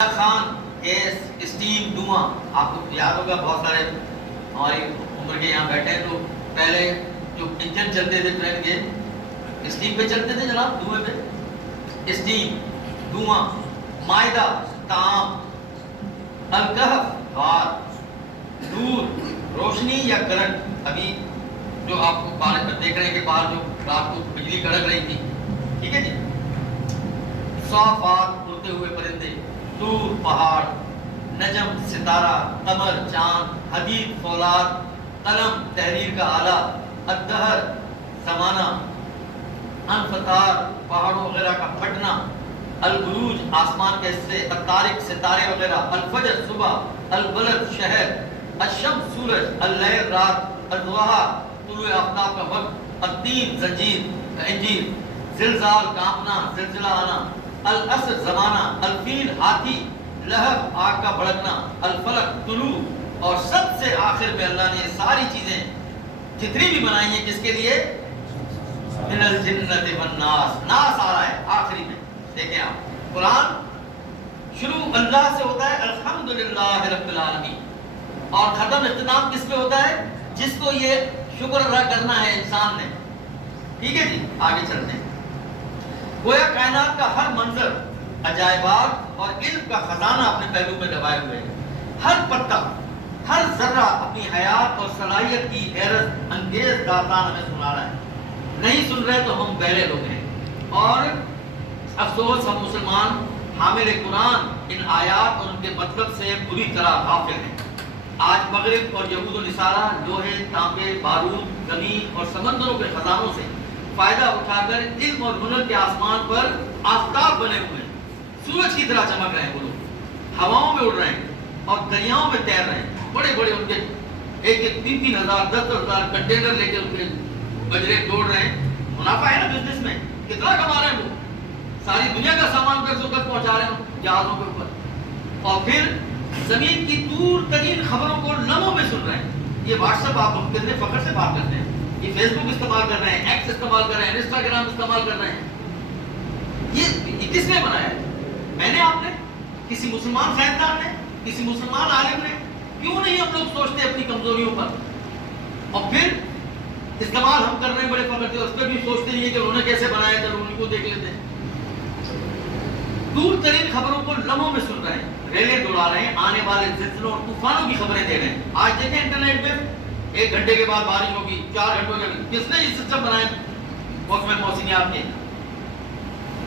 Khan esteem ڈواں، آپ کو یاد ہوگا بہت سارے ہماری عمر کے یہاں بیٹھے ہیں تو پہلے جو انجن چلتے تھے ٹرین کے اسٹیم پہ چلتے تھے جناب، دھوئیں پہ، اسٹیم دھواں، مائدہ طعام، الکہف غار، نور روشنی یا کرنٹ، ابھی جو آپ کو باہر پر دیکھ رہے ہیں کہ باہر جو رات کو بجلی کڑک رہی تھی، ٹھیک ہے جی، صافات اڑتے ہوئے پرندے، دور پہاڑ، نجم ستارہ، قمر چاند، حدید فولاد، قلم تحریر کا آلہ، الدہر زمانہ، انفطار پہاڑوں وغیرہ کا پھٹنا، البروج آسمان کے حصے، الطارق ستارے وغیرہ، الفجر صبح، البلد شہر، الشمس سورج، اللیل رات، الضحیٰ طلوع آفتاب کا وقت، التین زنجیر انجیر، زلزال کانپنا زلزلہ آنا، العصر زمانہ، الفیل ہاتھی، لہب آگ کا بھڑکنا، الفلق طلوع، اور سب سے آخر میں اللہ نے یہ ساری چیزیں جتنی بھی بنائی ہیں کس کے لیے؟ من الجنت والناس، ناس آ رہا ہے آخری میں، دیکھیں آپ قرآن شروع اللہ سے ہوتا ہے الحمدللہ رب العالمین، اور ختم اختتام کس پہ ہوتا ہے؟ جس کو یہ شکر ادا کرنا ہے انسان نے، ٹھیک ہے جی، آگے چلتے ہیں۔ گویا کائنات کا ہر منظر عجائبات اور علم کا خزانہ اپنے پہلو میں دبائے ہوئے ہے، ہر پتا ہر ذرہ اپنی حیات اور صلاحیت کی حیرت انگیز داستان ہمیں سنا رہا ہے، نہیں سن رہے تو ہم بہرے لوگ ہیں، اور افسوس ہم مسلمان حامل قرآن ان آیات اور ان کے مطلب سے بری طرح غافل ہیں۔ آج مغرب اور یہود و نصارہ لوہے تانبے بارود زمین اور سمندروں کے خزانوں سے فائدہ اٹھا کر علم اور ہنر کے آسمان پر آفتاب بنے ہوئے ہیں، سورج کی طرح چمک رہے ہیں، وہ لوگ ہواؤں میں اڑ رہے ہیں اور دریاؤں میں تیر رہے ہیں، بڑے بڑے ان کے ایک ایک 3,000 10,000 کنٹینر لے کے ان کے بجرے دوڑ رہے ہیں، منافع ہے نا بزنس میں، کتنا کما رہے ہیں وہ، ساری دنیا کا سامان گھر سے گھر پہنچا رہے ہیں جہازوں کے اوپر، اور پھر زمین کی دور ترین خبروں کو لمحوں میں سن رہے ہیں۔ یہ واٹس ایپ آپ ہم کتنے فخر سے بات کرتے ہیں، یہ فیس بک استعمال کر رہے ہیں، ایکس استعمال کر رہے ہیں، انسٹاگرام استعمال کر رہے ہیں، یہ کس نے بنایا ہے؟ میں نے، آپ نے، کسی مسلمان سائنسدان نے، کسی مسلمان عالم نے؟ کیوں نہیں ہم لوگ سوچتے اپنی کمزوریوں پر، اور پھر استعمال ہم کر رہے ہیں بڑے فخر سے، اس پہ بھی سوچتے نہیں ہیں کہ انہوں نے کیسے بنایا، چلو ان کو دیکھ لیتے ہیں۔ دور ترین خبروں کو لمحوں میں سن رہے ہیں، ریلیں دوڑا رہے ہیں، آنے والے زلزلوں اور طوفانوں کی خبریں دے رہے ہیں۔ آج دیکھیں انٹرنیٹ پہ 1 گھنٹے کے بعد بارش ہوگی، 4 گھنٹوں کے بعد، کس نے یہ سسٹم بنائے موسم موسمیات کے؟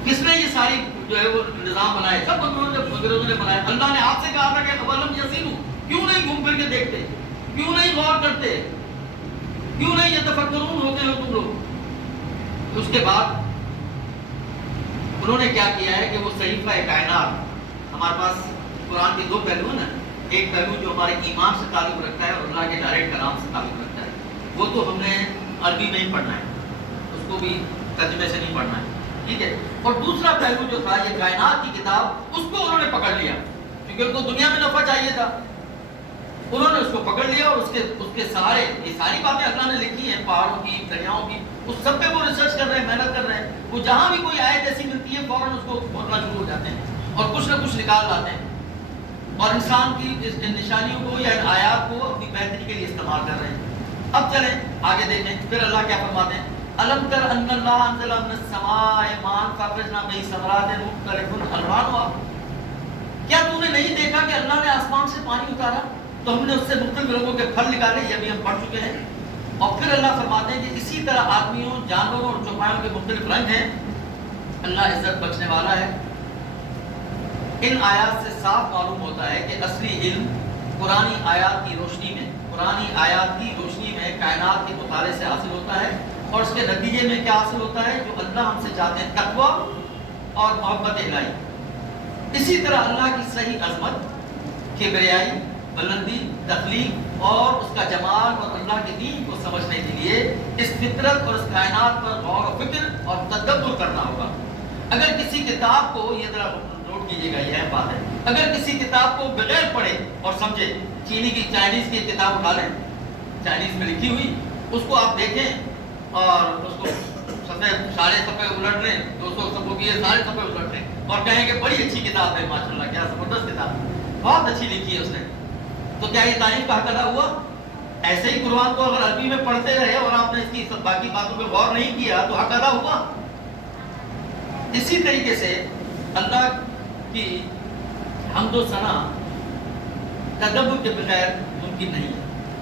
کس نے یہ ساری جو ہے وہ نظام بنائے؟ سب انگریزوں نے بنایا۔ اللہ نے آپ سے کہا تھا کہ اولم یسیروا، کیوں نہیں گھوم پھر کے دیکھتے، کیوں نہیں غور کرتے، کیوں نہیں یتفکرون ہوتے ہو تم لوگ؟ اس کے بعد انہوں نے کیا کیا ہے کہ وہ صحیفہ کائنات، ہمارے پاس قرآن کے 2 پہلو ہیں نا، ایک پہلو جو ہمارے ایمان سے تعلق رکھتا ہے اور اللہ کے ڈائریکٹ کلام سے تعلق رکھتا ہے، وہ تو ہم نے عربی میں ہی پڑھنا ہے، اس کو بھی ترجمے سے نہیں پڑھنا ہے، ٹھیک ہے۔ اور دوسرا پہلو جو تھا یہ کائنات کی کتاب، اس کو انہوں نے پکڑ لیا کیونکہ ان کو دنیا میں نفع چاہیے تھا، انہوں نے اس کو پکڑ لیا، اور اس کے سارے یہ ساری باتیں اللہ نے لکھی ہیں، پہاڑوں کی، دریاؤں کی، اس سب پہ وہ ریسرچ کر رہے ہیں، محنت کر رہے ہیں، وہ جہاں بھی کوئی آیت ایسی ملتی ہے فوراً اس کو بولنا شروع ہو جاتے ہیں اور کچھ نہ کچھ نکال لاتے ہیں، اور انسان کی ان نشانیوں کو یا ان آیات کو اپنی بہتری کے لیے استعمال کر رہے ہیں۔ اب چلیں آگے دیکھیں، پھر اللہ کیا فرماتے ہیں؟ الم تر ان اللہ انزل من السماء ماء فاخرجنا به ثمرات مختلف الوانها، کیا تو نے نہیں دیکھا کہ اللہ نے آسمان سے پانی اتارا تو ہم نے اس سے مختلف رنگوں کے پھل نکالے، یہ بھی ہم پڑھ چکے ہیں۔ اور پھر اللہ فرماتے ہیں کہ اسی طرح آدمیوں، جانوروں اور چوپایوں کے مختلف رنگ ہیں، اللہ عزت بخشنے والا ہے۔ ان آیات سے صاف معلوم ہوتا ہے کہ اصلی علم قرآنی آیات کی روشنی میں کائنات کے مطالعے سے حاصل ہوتا ہے، اور اس کے نتیجے میں کیا حاصل ہوتا ہے؟ جو اللہ ہم سے چاہتے ہیں، تقویٰ اور محبت الہی۔ اسی طرح اللہ کی صحیح عظمت، کبریائی، بلندی، تخلیق اور اس کا جمال اور اللہ کے دین کو سمجھنے کے لیے اس فطرت اور اس کائنات پر غور و فکر اور تدبر کرنا ہوگا۔ اگر کسی کتاب کو، یہ ذرا نوٹ کیجیے گا، یہ اہم بات ہے، اگر کسی کتاب کو بغیر پڑھے اور سمجھے، چائنیز کی کتاب اٹھا لیں، چائنیز میں لکھی ہوئی، اس کو آپ دیکھیں اور اس کو سارے صفحے الٹ لیں، 200 صفحوں کی سارے صفحے الٹ لیں، اور کہیں کہ بڑی اچھی کتاب ہے ماشاءاللہ، کیا زبردست کتاب، بہت اچھی لکھی ہے اس نے، تو کیا یہ تعریف کا حق ادا ہوا؟ ایسے ہی قرآن کو اگر عربی میں پڑھتے رہے اور آپ نے اس کی باقی باتوں پہ غور نہیں کیا تو حق ادا ہوا؟ اسی طریقے سے اللہ کی حمد و ثنا تدبر کے بغیر ممکن نہیں ہے۔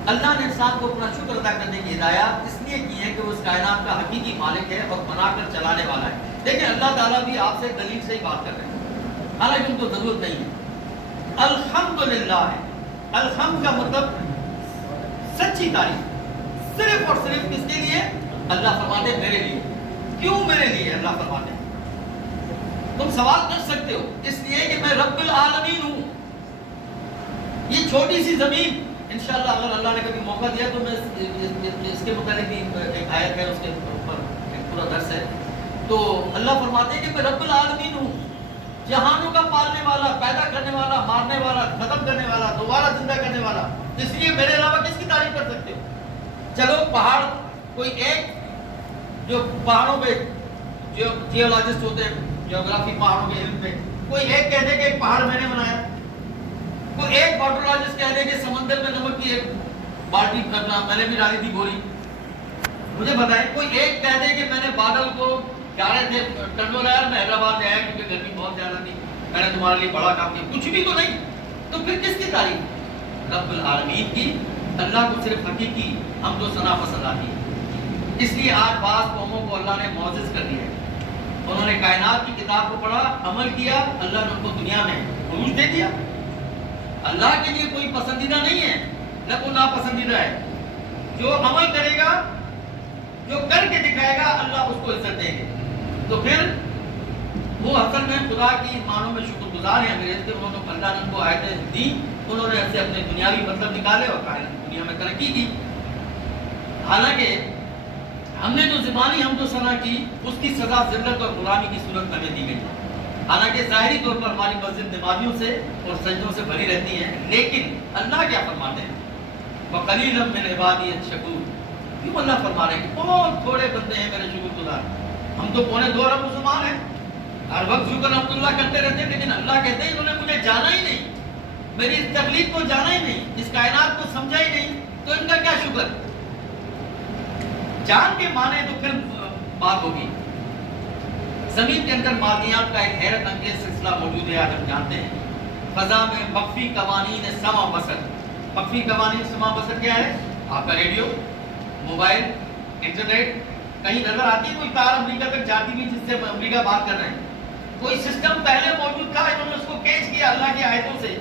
اللہ نے انسان کو اپنا شکر ادا کرنے کی ہدایات اس لیے کی ہے کہ وہ اس کائنات کا حقیقی مالک ہے اور بنا کر چلانے والا ہے۔ لیکن اللہ تعالیٰ بھی آپ سے دلیل سے ہی بات کر رہے ہیں، حالانکہ ان کو ضرورت نہیں ہے۔ الحمدللہ ہے، الحمد کا مطلب سچی تعریف، صرف اور صرف کس کے لیے؟ اللہ فرماتے ہیں میرے لیے۔ کیوں میرے لیے؟ اللہ فرماتے ہیں تم سوال کر سکتے ہو، اس لیے کہ میں رب العالمین ہوں۔ یہ چھوٹی سی زمین، انشاءاللہ اگر اللہ نے کبھی موقع دیا تو میں اس کے متعلق بھی ایک آیت ہے، اس کے اوپر ایک پورا درس ہے۔ تو اللہ فرماتے ہیں کہ میں رب العالمین ہوں، جہانوں کا پالنے والا، پیدا کرنے والا، مارنے والا، ختم کرنے والا، دوبارہ زندہ کرنے والا، اس لیے میرے علاوہ کس کی تعریف کر سکتے ہو؟ چلو پہاڑ، کوئی ایک جو پہاڑوں پہ جیولوجسٹ ہوتے ہیں، جیوگرافی پہاڑوں کے علم پہ، کوئی ایک کہہ دے کہ ایک پہاڑ میں نے بنایا، کوئی ایک واٹرولوجسٹ کہہ دے کہ سمندر میں نمک کی ایک بالٹی کرنا میں نے بھی ڈالی تھی گوری، مجھے بتائیں کوئی ایک کہہ دے کہ میں نے بادل کو گاڑے تھے ٹنڈولا میں حیدرآباد میں آیا کیونکہ گرمی بہت زیادہ تھی، میں نے تمہارے لیے بڑا کام کیا، کچھ بھی تو نہیں۔ تو پھر کس کی تعریف؟ رب العالمین کی۔ اللہ کو صرف حقیقی حمد و ثنا پسند آتی ہے، اس لیے آج بعض قوموں کو اللہ نے معزز کر دیا ہے، انہوں نے کائنات کی کتاب کو پڑھا، عمل کیا، اللہ نے ان کو دنیا میں عروج دے دیا۔ اللہ کے لیے کوئی پسندیدہ نہیں ہے، نہ کوئی ناپسندیدہ ہے، جو عمل کرے گا، جو کر کے دکھائے گا، اللہ اس کو عزت دیں گے۔ تو پھر وہ اصل میں خدا کی معنوں میں شکر گزار ہیں انگریز کے، انہوں نے اللہ نے ان کو آیتیں دی، انہوں نے ایسے اپنے دنیاوی مطلب نکالے اور دنیا میں ترقی کی۔ حالانکہ ہم نے جو زبانی حمد و ثنا کی، اس کی سزا ذلت اور غلامی کی صورت ہمیں دی گئی۔ حالانکہ ظاہری طور پر ہماری مسجد نمازیوں سے اور سجدوں سے بھری رہتی ہیں، لیکن اللہ کیا فرماتے ہیں؟ وَقَلِيلًا مِّنْ عِبَادِيَ الشَّكُورُ۔ کیوں اللہ فرما رہے ہیں کہ بہت تھوڑے بندے ہیں میرے شکر گزار؟ ہم تو 2.25 ارب مسلمان ہیں، ہر وقت شکر الحمدللہ کرتے رہتے ہیں، لیکن اللہ کہتے ہیں انہوں نے مجھے جانا ہی نہیں، میری اس تخلیق کو جانا ہی نہیں، اس کائنات کو سمجھا ہی نہیں، تو ان کا کیا شکر؟ جان کے معنی تو پھر بات ہوگی۔ زمین کے اندر مادیات کا ایک حیرت انگیز سلسلہ موجود ہے، آج ہم جانتے ہیں۔ فضا میں مخفی قوانین سمع بصر، مخفی قوانین سمع بصر کیا ہے؟ آپ کا ریڈیو، موبائل، انٹرنیٹ، کہیں نظر آتی ہے کوئی تار امریکہ تک جاتی بھی جس سے امریکہ بات کر رہے ہیں؟ کوئی سسٹم پہلے موجود تھا، انہوں نے اس کو کیچ کیا اللہ کی آیتوں سے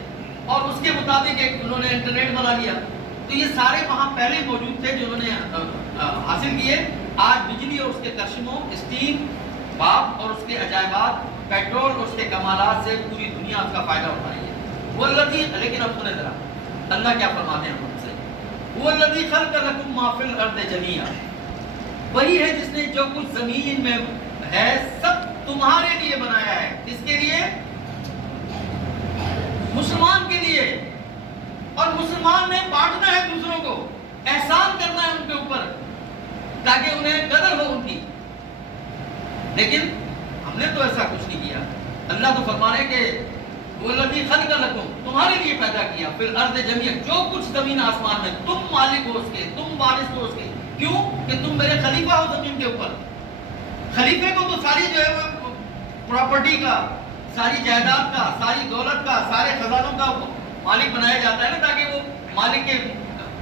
اور اس کے مطابق ایک انہوں نے انٹرنیٹ بنا لیا۔ تو یہ سارے وہاں پہلے موجود تھے جو انہوں نے حاصل کیے۔ آج بجلی اور اس کے کرشموں، اسٹیم، باپ اور اس کے عجائبات، پیٹرول اور اس کے کمالات سے پوری دنیا اس کا فائدہ اٹھا رہی ہے۔ وہ الذی، لیکن اب سنیں ذرا اللہ کیا فرماتے ہیں ہم سے، وہ الذی خلق لکم ما فی الارض جمیعا، وہی ہے جس نے جو کچھ زمین میں ہے سب تمہارے لیے بنایا ہے۔ کس کے لیے؟ مسلمان کے لیے۔ اور مسلمان نے بانٹنا ہے دوسروں کو، احسان کرنا ہے ان کے اوپر تاکہ انہیں قدر ہو ان کی، لیکن ہم نے تو ایسا کچھ نہیں کیا۔ اللہ تو فرما رہے کہ وہ الذی خلق لکم، تمہارے لیے پیدا کیا، پھر ارض جمیع، جو کچھ زمین آسمان میں، تم مالک ہو اس کے، تم وارث ہو اس کے۔ کیوں؟ کہ تم میرے خلیفہ ہو زمین کے اوپر۔ خلیفے کو تو ساری جو ہے وہ پراپرٹی کا، ساری جائیداد کا، ساری دولت کا، سارے خزانوں کا مالک بنایا جاتا ہے نا، تاکہ وہ مالک کے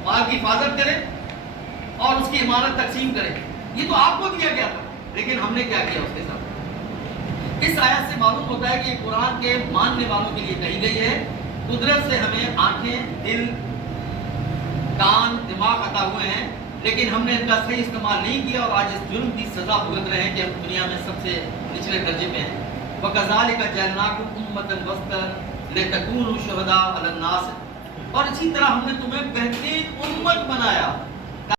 مال کی حفاظت کرے اور اس کی امانت تقسیم کرے۔ یہ تو آپ کو دیا گیا تھا، لیکن ہم نے کیا کیا اس کے ساتھ؟ اس آیت سے معلوم ہوتا ہے کہ یہ قرآن کے ماننے والوں کے لیے کہی گئی ہے۔ قدرت سے ہمیں آنکھیں، دل، کان، دماغ عطا ہوئے ہیں، لیکن ہم نے ان کا صحیح استعمال نہیں کیا اور آج اس جرم کی سزا بھگت رہے ہیں کہ ہم دنیا میں سب سے نچلے درجے پہ ہیں۔ وَكَذَلِكَ جَعَلْنَاكُمْ أُمَّةً وَسْطًا لِتَكُونُوا شُهَدَاءَ عَلَى النَّاسِ، اور اسی طرح ہم نے تمہیں بہترین امت بنایا